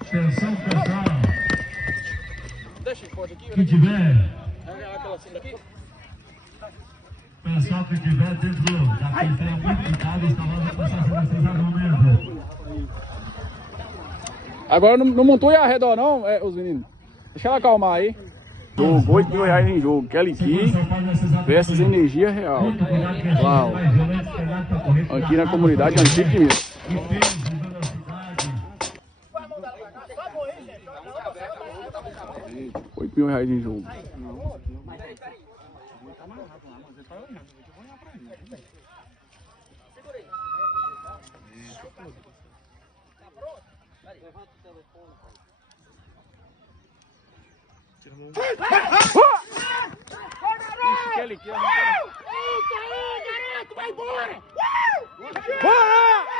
Atenção, pessoal. Que tiver. Pessoal que tiver dentro da plateia muito cuidado, está lá passar por esse momento. Agora não montou aí ao redor não, os meninos. Deixa ela acalmar aí. Jogo, R$8.000 em jogo. Kelly Key versus Energia Real. Uau. Aqui na comunidade Antigo de Minas. R$8.000 em jogo. Kelly Key. Eita aí, garoto, vai embora! Bora!